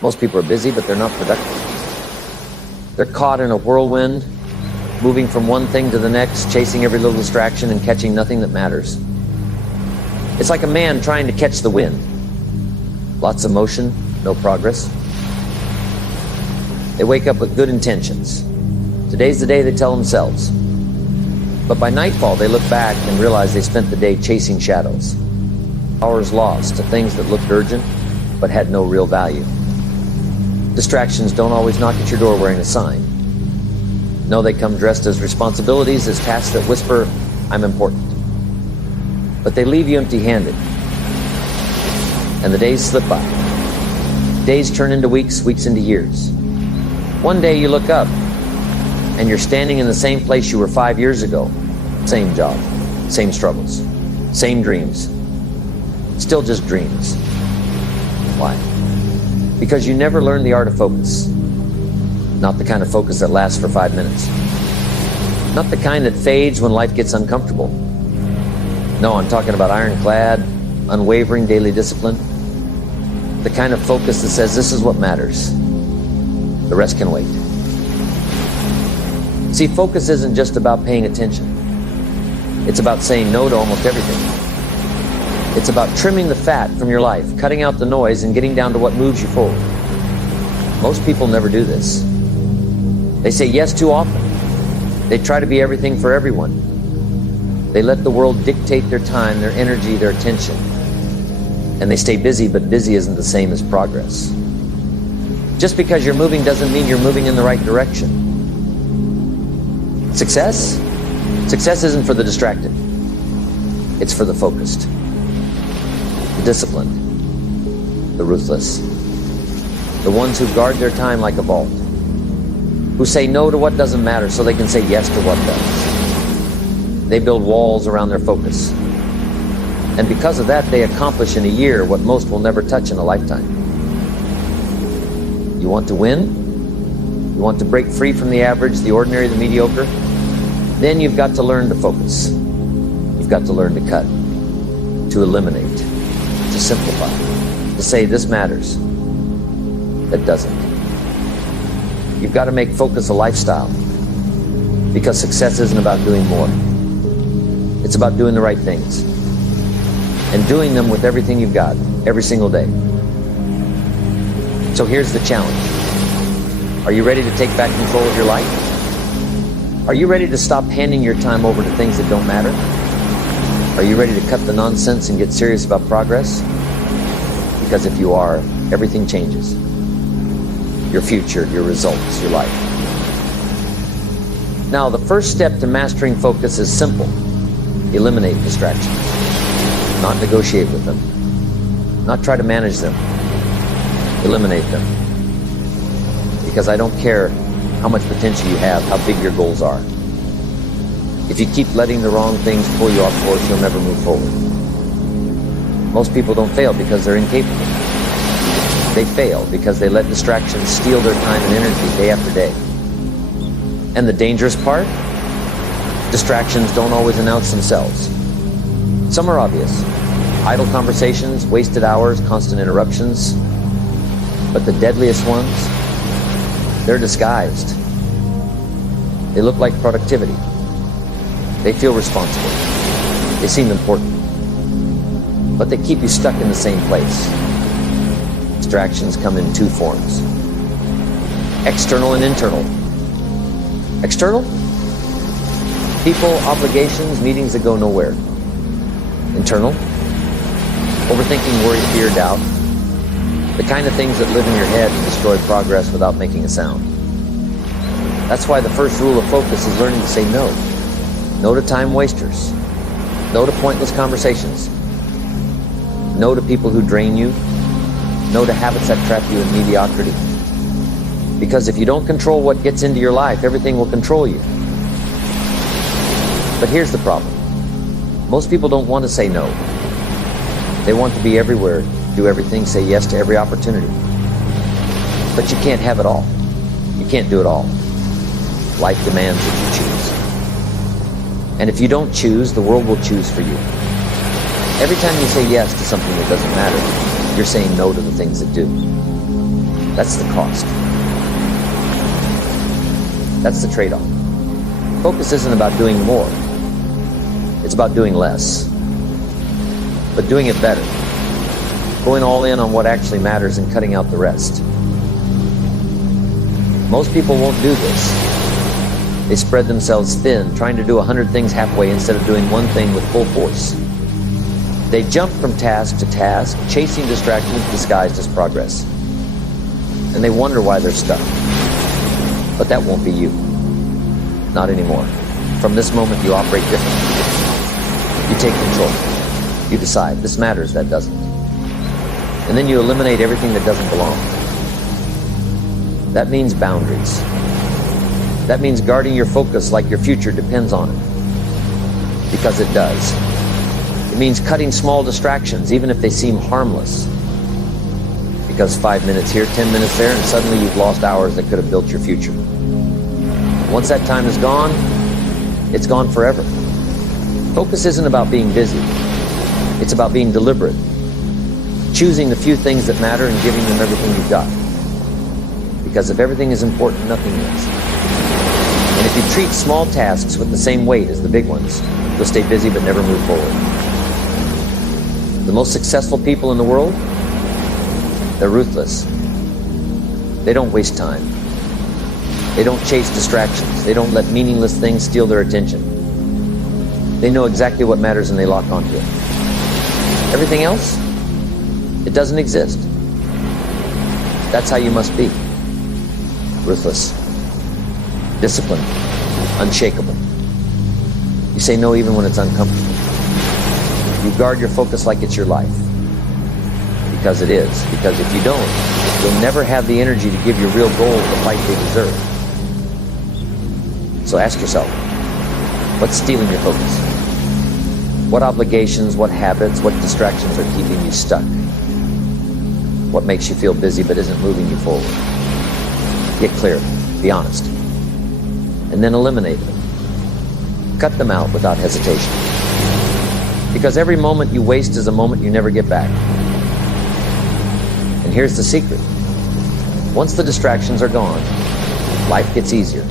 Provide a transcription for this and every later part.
Most people are busy, but they're not productive. They're caught in a whirlwind, moving from one thing to the next, chasing every little distraction and catching nothing that matters. It's like a man trying to catch the wind. Lots of motion, no progress. They wake up with good intentions. Today's the day, they tell themselves. But by nightfall, they look back and realize they spent the day chasing shadows. Hours lost to things that looked urgent, but had no real value. Distractions don't always knock at your door wearing a sign. No, they come dressed as responsibilities, as tasks that whisper, I'm important. But they leave you empty-handed. And the days slip by. Days turn into weeks, weeks into years. One day you look up, and you're standing in the same place you were 5 years ago. Same job, same struggles, same dreams. Still just dreams. Why? Because you never learned the art of focus. Not the kind of focus that lasts for 5 minutes. Not the kind that fades when life gets uncomfortable. No, I'm talking about ironclad, unwavering daily discipline. The kind of focus that says this is what matters. The rest can wait. See, focus isn't just about paying attention. It's about saying no to almost everything. It's about trimming the fat from your life, cutting out the noise, and getting down to what moves you forward. Most people never do this. They say yes too often. They try to be everything for everyone. They let the world dictate their time, their energy, their attention. And they stay busy, but busy isn't the same as progress. Just because you're moving doesn't mean you're moving in the right direction. Success? Success isn't for the distracted. It's for the focused, the disciplined, the ruthless, the ones who guard their time like a vault, who say no to what doesn't matter so they can say yes to what does. They build walls around their focus. And because of that, they accomplish in a year what most will never touch in a lifetime. You want to win? You want to break free from the average, the ordinary, the mediocre? Then you've got to learn to focus. You've got to learn to cut, to eliminate, to simplify, to say this matters, that doesn't. You've got to make focus a lifestyle, because success isn't about doing more. It's about doing the right things and doing them with everything you've got every single day. So here's the challenge. Are you ready to take back control of your life? Are you ready to stop handing your time over to things that don't matter? Are you ready to cut the nonsense and get serious about progress? Because if you are, everything changes. Your future, your results, your life. Now, the first step to mastering focus is simple. Eliminate distractions. Not negotiate with them. Not try to manage them. Eliminate them. Because I don't care how much potential you have, how big your goals are. If you keep letting the wrong things pull you off course, you'll never move forward. Most people don't fail because they're incapable. They fail because they let distractions steal their time and energy day after day. And the dangerous part? Distractions don't always announce themselves. Some are obvious. Idle conversations, wasted hours, constant interruptions. But the deadliest ones, they're disguised. They look like productivity. They feel responsible. They seem important. But they keep you stuck in the same place. Distractions come in two forms. External and internal. External? People, obligations, meetings that go nowhere. Internal? Overthinking, worry, fear, doubt. The kind of things that live in your head and destroy progress without making a sound. That's why the first rule of focus is learning to say no. No to time wasters. No to pointless conversations. No to people who drain you. No to habits that trap you in mediocrity. Because if you don't control what gets into your life, everything will control you. But here's the problem. Most people don't want to say no. They want to be everywhere, do everything, say yes to every opportunity. But you can't have it all. You can't do it all. Life demands that you choose. And if you don't choose, the world will choose for you. Every time you say yes to something that doesn't matter, you're saying no to the things that do. That's the cost. That's the trade-off. Focus isn't about doing more. It's about doing less. But doing it better. Going all in on what actually matters and cutting out the rest. Most people won't do this. They spread themselves thin, trying to do 100 things halfway instead of doing one thing with full force. They jump from task to task, chasing distractions disguised as progress. And they wonder why they're stuck. But that won't be you. Not anymore. From this moment, you operate differently. You take control. You decide, this matters, that doesn't. And then you eliminate everything that doesn't belong. That means boundaries. That means guarding your focus like your future depends on it. Because it does. It means cutting small distractions, even if they seem harmless. Because 5 minutes here, 10 minutes there, and suddenly you've lost hours that could have built your future. Once that time is gone, it's gone forever. Focus isn't about being busy. It's about being deliberate. Choosing the few things that matter and giving them everything you've got. Because if everything is important, nothing is. And if you treat small tasks with the same weight as the big ones, you'll stay busy but never move forward. The most successful people in the world, they're ruthless. They don't waste time. They don't chase distractions. They don't let meaningless things steal their attention. They know exactly what matters and they lock onto it. Everything else, it doesn't exist. That's how you must be. Ruthless. Disciplined. Unshakable. You say no even when it's uncomfortable. You guard your focus like it's your life. Because it is. Because if you don't, you'll never have the energy to give your real goals the fight they deserve. So ask yourself, what's stealing your focus? What obligations, what habits, what distractions are keeping you stuck? What makes you feel busy but isn't moving you forward? Get clear. Be honest. And then eliminate them. Cut them out without hesitation. Because every moment you waste is a moment you never get back. And here's the secret. Once the distractions are gone, life gets easier.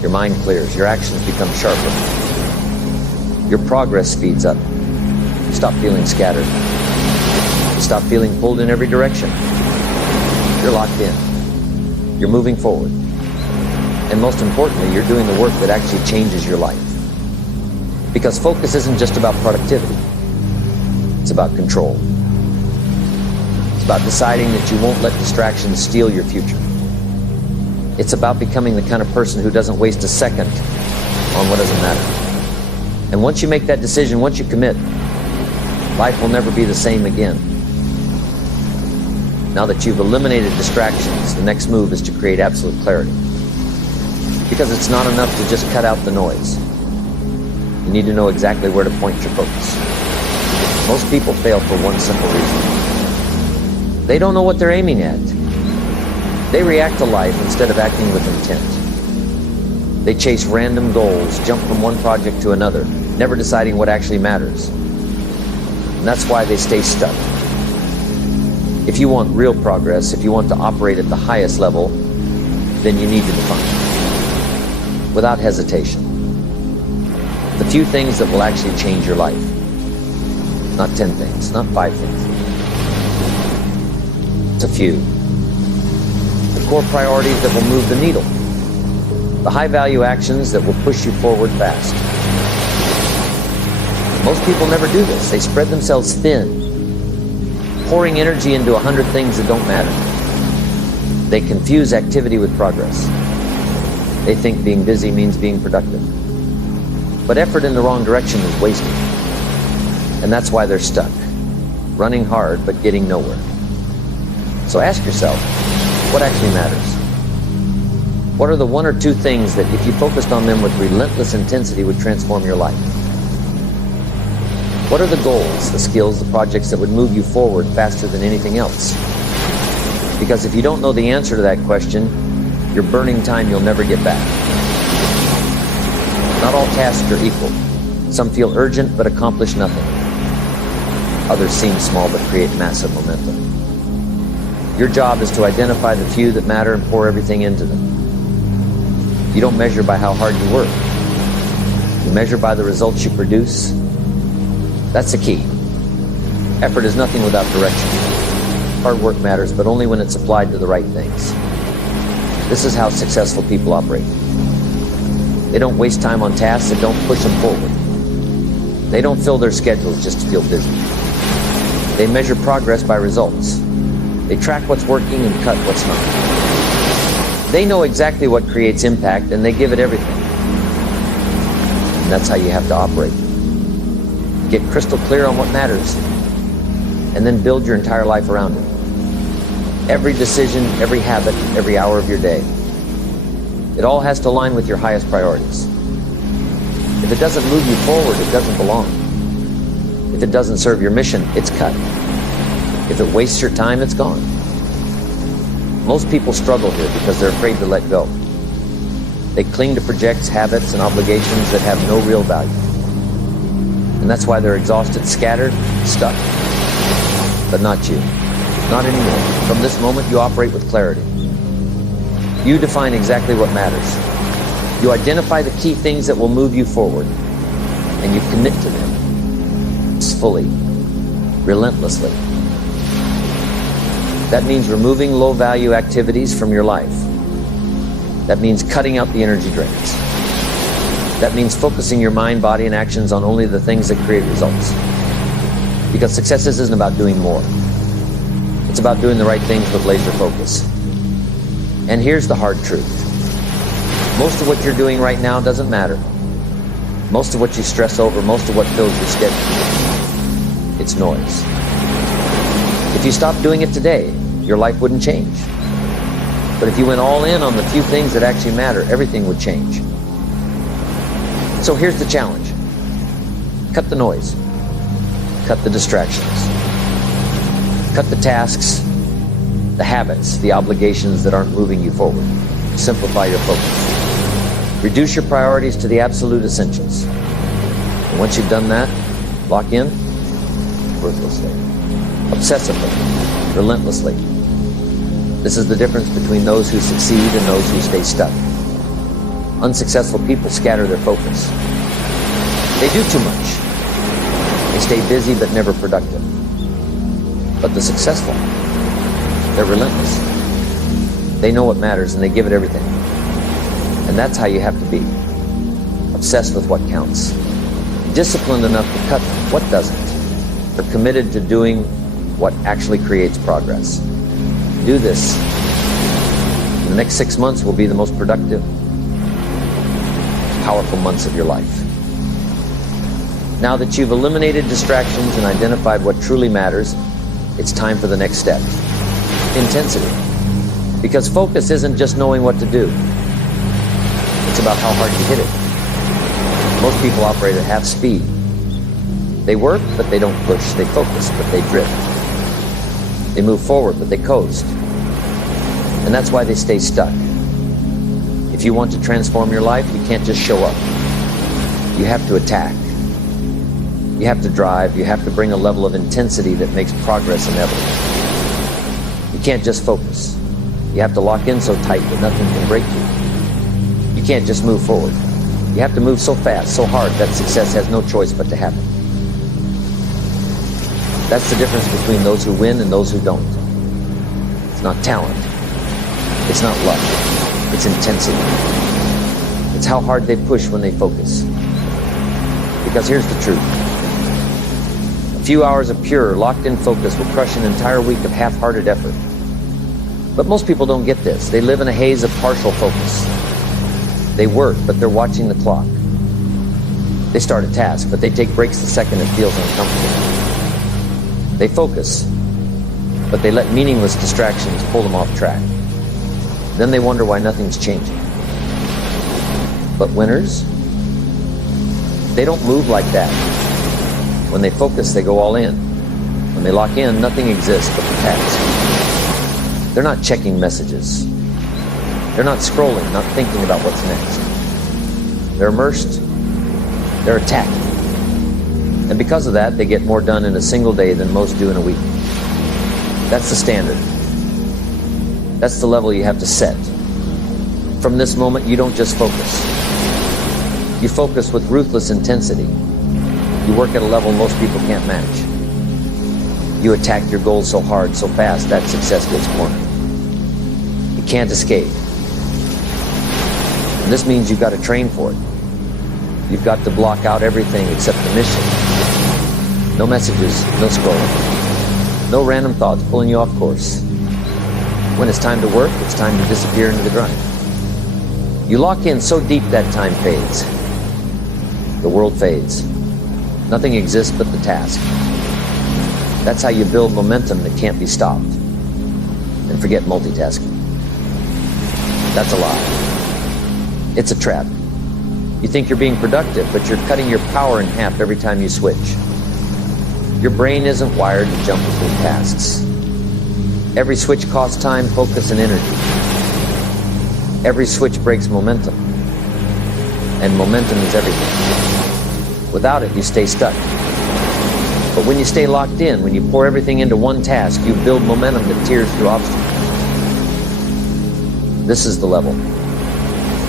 Your mind clears. Your actions become sharper. Your progress speeds up. You stop feeling scattered. You stop feeling pulled in every direction. You're locked in. You're moving forward. And most importantly, you're doing the work that actually changes your life. Because focus isn't just about productivity. It's about control. It's about deciding that you won't let distractions steal your future. It's about becoming the kind of person who doesn't waste a second on what doesn't matter. And once you make that decision, once you commit, life will never be the same again. Now that you've eliminated distractions, the next move is to create absolute clarity. Because it's not enough to just cut out the noise. You need to know exactly where to point your focus. Most people fail for one simple reason. They don't know what they're aiming at. They react to life instead of acting with intent. They chase random goals, jump from one project to another, never deciding what actually matters. And that's why they stay stuck. If you want real progress, if you want to operate at the highest level, then you need to define, without hesitation, the few things that will actually change your life. Not 10 things, not 5 things. It's a few. The core priorities that will move the needle. The high-value actions that will push you forward fast. Most people never do this. They spread themselves thin, pouring energy into 100 things that don't matter. They confuse activity with progress. They think being busy means being productive. But effort in the wrong direction is wasted. And that's why they're stuck, running hard but getting nowhere. So ask yourself, what actually matters? What are the 1 or 2 things that if you focused on them with relentless intensity would transform your life? What are the goals, the skills, the projects that would move you forward faster than anything else? Because if you don't know the answer to that question, you're burning time you'll never get back. Not all tasks are equal. Some feel urgent but accomplish nothing. Others seem small but create massive momentum. Your job is to identify the few that matter and pour everything into them. You don't measure by how hard you work. You measure by the results you produce. That's the key. Effort is nothing without direction. Hard work matters, but only when it's applied to the right things. This is how successful people operate. They don't waste time on tasks that don't push them forward. They don't fill their schedules just to feel busy. They measure progress by results. They track what's working and cut what's not. They know exactly what creates impact, and they give it everything. And that's how you have to operate. Get crystal clear on what matters, and then build your entire life around it. Every decision, every habit, every hour of your day. It all has to align with your highest priorities. If it doesn't move you forward, it doesn't belong. If it doesn't serve your mission, it's cut. If it wastes your time, it's gone. Most people struggle here because they're afraid to let go. They cling to projects, habits, and obligations that have no real value. And that's why they're exhausted, scattered, stuck. But not you. Not anymore. From this moment, you operate with clarity. You define exactly what matters. You identify the key things that will move you forward, and you commit to them fully, relentlessly. That means removing low-value activities from your life. That means cutting out the energy drains. That means focusing your mind, body, and actions on only the things that create results. Because success isn't about doing more. It's about doing the right things with laser focus. And here's the hard truth. Most of what you're doing right now doesn't matter. Most of what you stress over, most of what fills your schedule, it's noise. If you stopped doing it today, your life wouldn't change. But if you went all in on the few things that actually matter, everything would change. So here's the challenge. Cut the noise. Cut the distractions. Cut the tasks, the habits, the obligations that aren't moving you forward. Simplify your focus. Reduce your priorities to the absolute essentials. And once you've done that, lock in ruthlessly, obsessively, relentlessly. This is the difference between those who succeed and those who stay stuck. Unsuccessful people scatter their focus. They do too much. They stay busy but never productive. But the successful, they're relentless. They know what matters and they give it everything. And that's how you have to be. Obsessed with what counts. Disciplined enough to cut what doesn't. They're committed to doing what actually creates progress. Do this. The next 6 months will be the most productive, powerful months of your life. Now that you've eliminated distractions and identified what truly matters, it's time for the next step. Intensity. Because focus isn't just knowing what to do. It's about how hard you hit it. Most people operate at half speed. They work, but they don't push. They focus, but they drift. They move forward, but they coast. And that's why they stay stuck. If you want to transform your life, you can't just show up. You have to attack. You have to drive. You have to bring a level of intensity that makes progress inevitable. You can't just focus. You have to lock in so tight that nothing can break you. You can't just move forward. You have to move so fast, so hard, that success has no choice but to happen. That's the difference between those who win and those who don't. It's not talent. It's not luck. It's intensity. It's how hard they push when they focus. Because here's the truth. A few hours of pure, locked-in focus will crush an entire week of half-hearted effort. But most people don't get this. They live in a haze of partial focus. They work, but they're watching the clock. They start a task, but they take breaks the second it feels uncomfortable. They focus, but they let meaningless distractions pull them off track. Then they wonder why nothing's changing. But winners, they don't move like that. When they focus, they go all in. When they lock in, nothing exists but the task. They're not checking messages. They're not scrolling, not thinking about what's next. They're immersed. They're attacking. And because of that, they get more done in a single day than most do in a week. That's the standard. That's the level you have to set. From this moment, you don't just focus. You focus with ruthless intensity. You work at a level most people can't match. You attack your goals so hard, so fast, that success gets cornered. You can't escape. And this means you've got to train for it. You've got to block out everything except the mission. No messages, no scrolling. No random thoughts pulling you off course. When it's time to work, it's time to disappear into the grind. You lock in so deep that time fades. The world fades. Nothing exists but the task. That's how you build momentum that can't be stopped. And forget multitasking. That's a lie. It's a trap. You think you're being productive, but you're cutting your power in half every time you switch. Your brain isn't wired to jump between tasks. Every switch costs time, focus, and energy. Every switch breaks momentum. And momentum is everything. Without it, you stay stuck. But when you stay locked in, when you pour everything into one task, you build momentum that tears through obstacles. This is the level.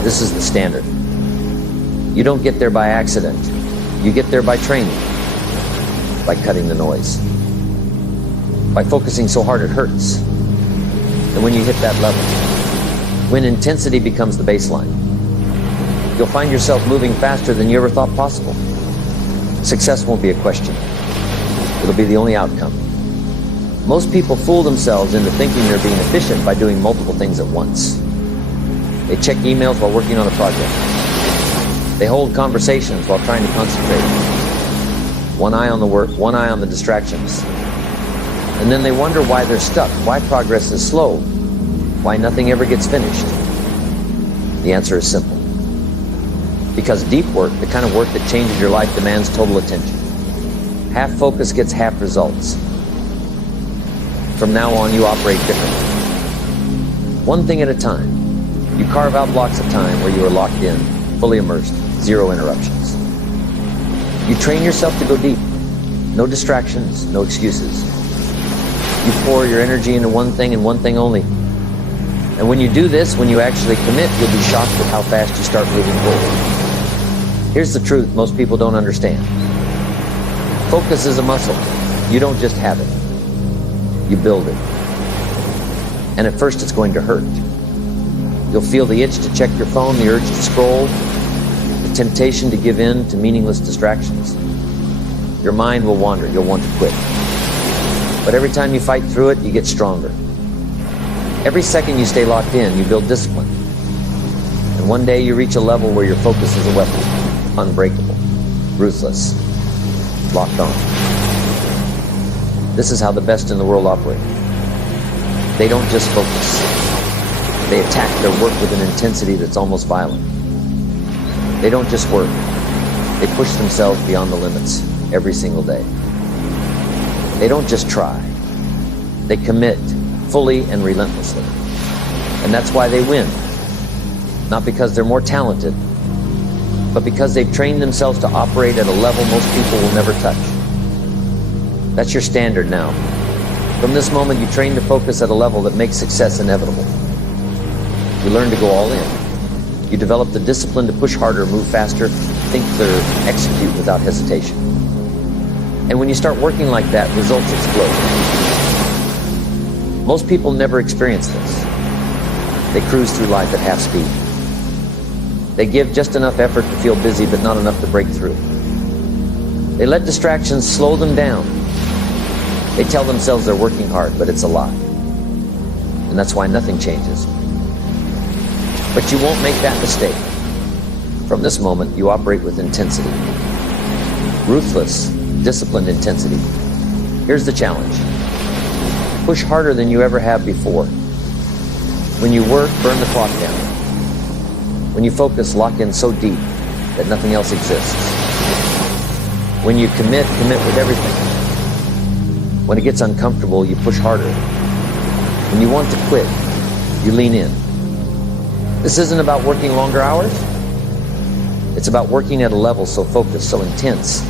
This is the standard. You don't get there by accident. You get there by training. By cutting the noise. By focusing so hard it hurts. And when you hit that level, when intensity becomes the baseline, you'll find yourself moving faster than you ever thought possible. Success won't be a question. It'll be the only outcome. Most people fool themselves into thinking they're being efficient by doing multiple things at once. They check emails while working on a project. They hold conversations while trying to concentrate. One eye on the work, one eye on the distractions. And then they wonder why they're stuck, why progress is slow, why nothing ever gets finished. The answer is simple. Because deep work, the kind of work that changes your life, demands total attention. Half focus gets half results. From now on, you operate differently. One thing at a time. You carve out blocks of time where you are locked in, fully immersed, zero interruptions. You train yourself to go deep. No distractions, no excuses. You pour your energy into one thing and one thing only. And when you do this, when you actually commit, you'll be shocked at how fast you start moving forward. Here's the truth most people don't understand. Focus is a muscle. You don't just have it. You build it. And at first it's going to hurt. You'll feel the itch to check your phone, the urge to scroll, the temptation to give in to meaningless distractions. Your mind will wander. You'll want to quit. But every time you fight through it, you get stronger. Every second you stay locked in, you build discipline. And one day you reach a level where your focus is a weapon, unbreakable, ruthless, locked on. This is how the best in the world operate. They don't just focus. They attack their work with an intensity that's almost violent. They don't just work. They push themselves beyond the limits every single day. They don't just try. They commit fully and relentlessly. And that's why they win. Not because they're more talented, but because they've trained themselves to operate at a level most people will never touch. That's your standard now. From this moment, you train to focus at a level that makes success inevitable. You learn to go all in. You develop the discipline to push harder, move faster, think clearer, execute without hesitation. And when you start working like that, results explode. Most people never experience this. They cruise through life at half speed. They give just enough effort to feel busy, but not enough to break through. They let distractions slow them down. They tell themselves they're working hard, but it's a lie. And that's why nothing changes. But you won't make that mistake. From this moment, you operate with intensity. Ruthless, disciplined intensity. Here's the challenge. Push harder than you ever have before. When you work, burn the clock down. When you focus, lock in so deep that nothing else exists. When you commit with everything. When it gets uncomfortable, you push harder. When you want to quit, you lean in. This isn't about working longer hours. It's about working at a level so focused, so intense,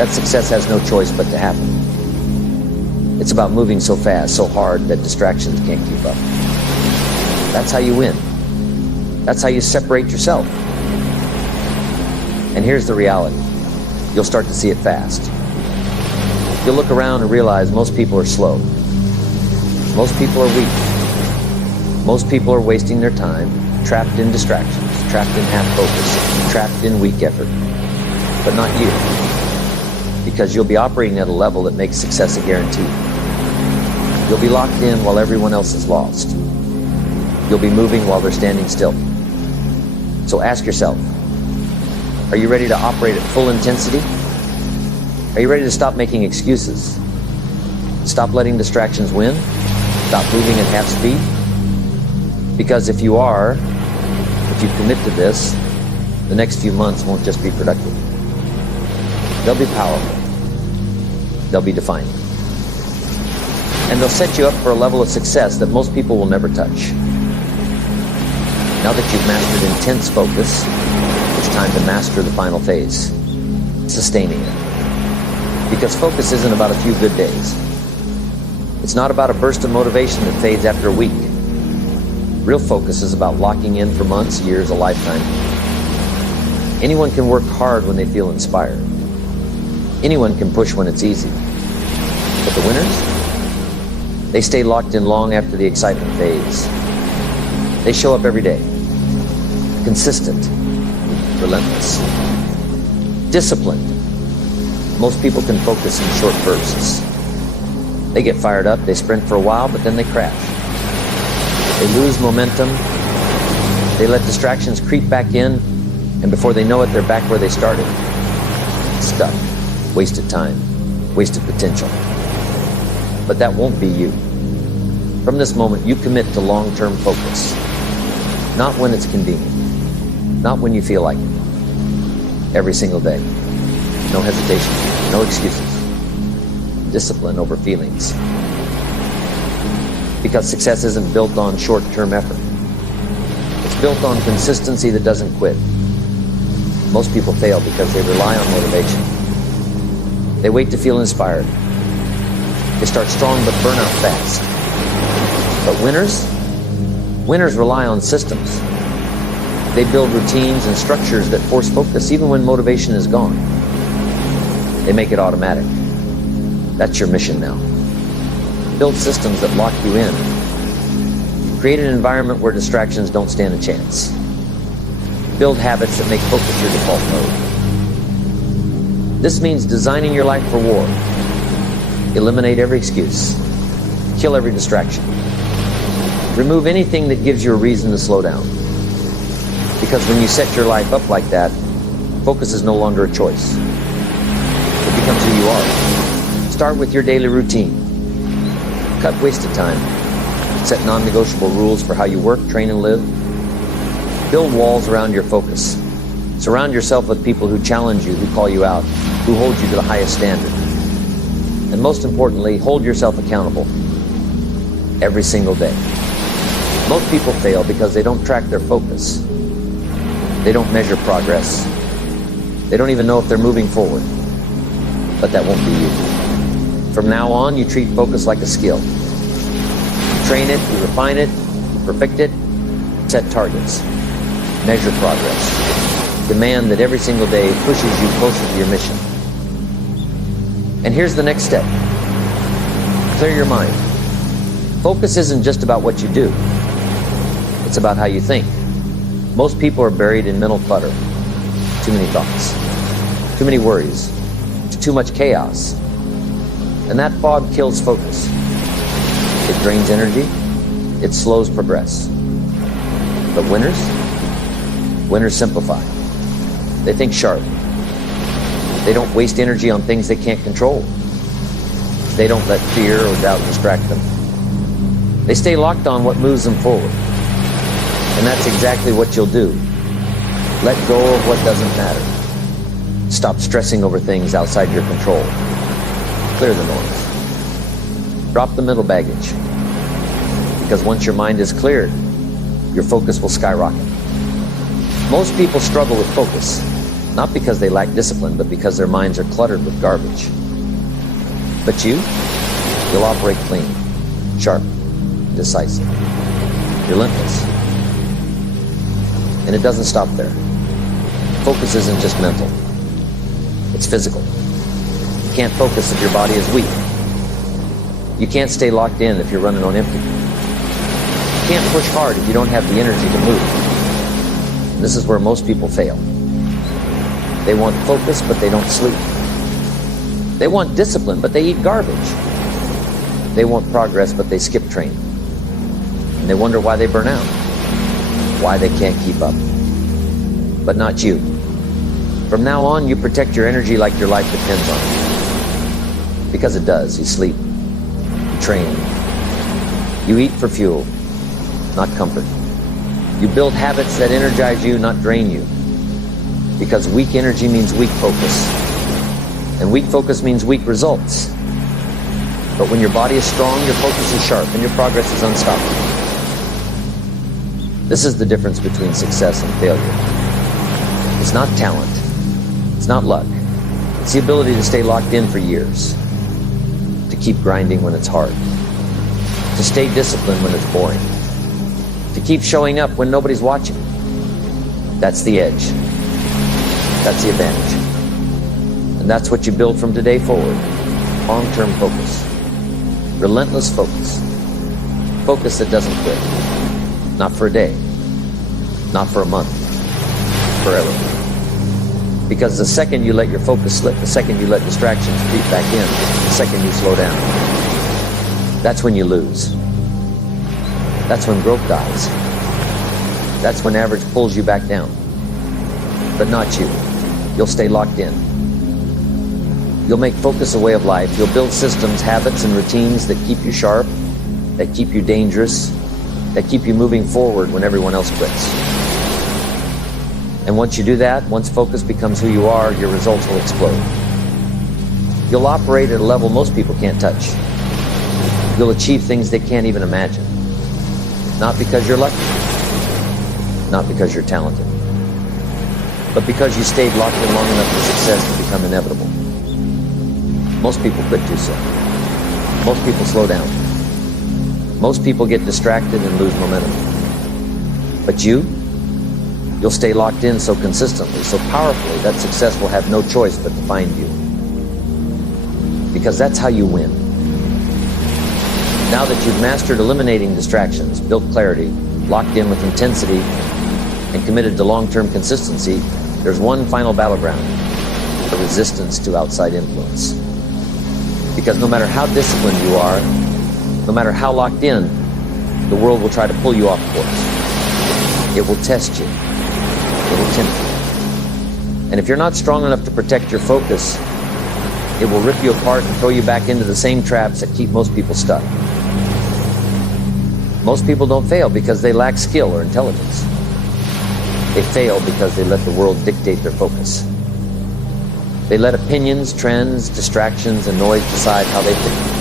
that success has no choice but to happen. It's about moving so fast, so hard that distractions can't keep up. That's how you win. That's how you separate yourself. And here's the reality. You'll start to see it fast. You'll look around and realize most people are slow. Most people are weak. Most people are wasting their time, trapped in distractions, trapped in half focus, trapped in weak effort. But not you. Because you'll be operating at a level that makes success a guarantee. You'll be locked in while everyone else is lost. You'll be moving while they're standing still. So ask yourself, are you ready to operate at full intensity? Are you ready to stop making excuses? Stop letting distractions win? Stop moving at half speed? Because if you are, if you commit to this, the next few months won't just be productive. They'll be powerful. They'll be defining. And they'll set you up for a level of success that most people will never touch. Now that you've mastered intense focus, it's time to master the final phase, sustaining it. Because focus isn't about a few good days. It's not about a burst of motivation that fades after a week. Real focus is about locking in for months, years, a lifetime. Anyone can work hard when they feel inspired. Anyone can push when it's easy. But the winners? They stay locked in long after the excitement fades. They show up every day. Consistent. Relentless. Disciplined. Most people can focus in short bursts. They get fired up, they sprint for a while, but then they crash. They lose momentum. They let distractions creep back in, and before they know it, they're back where they started. Stuck. Wasted time. Wasted potential. But that won't be you. From this moment, you commit to long-term focus. Not when it's convenient. Not when you feel like it. Every single day. No hesitation. No excuses. Discipline over feelings. Because success isn't built on short-term effort. It's built on consistency that doesn't quit. Most people fail because they rely on motivation. They wait to feel inspired. They start strong but burn out fast. But winners rely on systems. They build routines and structures that force focus even when motivation is gone. They make it automatic. That's your mission now. Build systems that lock you in. Create an environment where distractions don't stand a chance. Build habits that make focus your default mode. This means designing your life for war. Eliminate every excuse. Kill every distraction. Remove anything that gives you a reason to slow down. Because when you set your life up like that, focus is no longer a choice. It becomes who you are. Start with your daily routine. Cut wasted time. Set non-negotiable rules for how you work, train, and live. Build walls around your focus. Surround yourself with people who challenge you, who call you out, who hold you to the highest standard. And most importantly, hold yourself accountable every single day. Most people fail because they don't track their focus. They don't measure progress. They don't even know if they're moving forward. But that won't be you. From now on, you treat focus like a skill. You train it, you refine it, you perfect it, set targets, measure progress. Demand that every single day pushes you closer to your mission. And here's the next step. Clear your mind. Focus isn't just about what you do. It's about how you think. Most people are buried in mental clutter. Too many thoughts. Too many worries. Too much chaos. And that fog kills focus. It drains energy. It slows progress. But winners simplify. They think sharp. They don't waste energy on things they can't control. They don't let fear or doubt distract them. They stay locked on what moves them forward. And that's exactly what you'll do. Let go of what doesn't matter. Stop stressing over things outside your control. Clear the noise. Drop the mental baggage. Because once your mind is cleared, your focus will skyrocket. Most people struggle with focus, not because they lack discipline, but because their minds are cluttered with garbage. But you'll operate clean, sharp, decisive. relentless. And it doesn't stop there. Focus isn't just mental. It's physical. You can't focus if your body is weak. You can't stay locked in if you're running on empty. You can't push hard if you don't have the energy to move. And this is where most people fail. They want focus, but they don't sleep. They want discipline, but they eat garbage. They want progress, but they skip training. And they wonder why they burn out, why they can't keep up. But not you. From now on, you protect your energy like your life depends on it. Because it does. You sleep, you train, you eat for fuel, not comfort. You build habits that energize you, not drain you. Because weak energy means weak focus. And weak focus means weak results. But when your body is strong, your focus is sharp, and your progress is unstoppable. This is the difference between success and failure. It's not talent. It's not luck. It's the ability to stay locked in for years. To keep grinding when it's hard. To stay disciplined when it's boring. To keep showing up when nobody's watching. That's the edge. That's the advantage. And that's what you build from today forward. Long-term focus. Relentless focus. Focus that doesn't quit. Not for a day. Not for a month. Forever. Because the second you let your focus slip, the second you let distractions creep back in, the second you slow down, that's when you lose. That's when growth dies. That's when average pulls you back down. But not you. You'll stay locked in. You'll make focus a way of life. You'll build systems, habits, and routines that keep you sharp, that keep you dangerous, that keep you moving forward when everyone else quits. And once you do that, once focus becomes who you are, your results will explode. You'll operate at a level most people can't touch. You'll achieve things they can't even imagine. Not because you're lucky, not because you're talented, but because you stayed locked in long enough for success to become inevitable. Most people quit too soon. Most people slow down. Most people get distracted and lose momentum. But you'll stay locked in so consistently, so powerfully, that success will have no choice but to find you. Because that's how you win. Now that you've mastered eliminating distractions, built clarity, locked in with intensity, and committed to long-term consistency, there's one final battleground: the resistance to outside influence. Because no matter how disciplined you are, no matter how locked in, the world will try to pull you off course. It will test you. It will tempt you. And if you're not strong enough to protect your focus, it will rip you apart and throw you back into the same traps that keep most people stuck. Most people don't fail because they lack skill or intelligence. They fail because they let the world dictate their focus. They let opinions, trends, distractions, and noise decide how they think.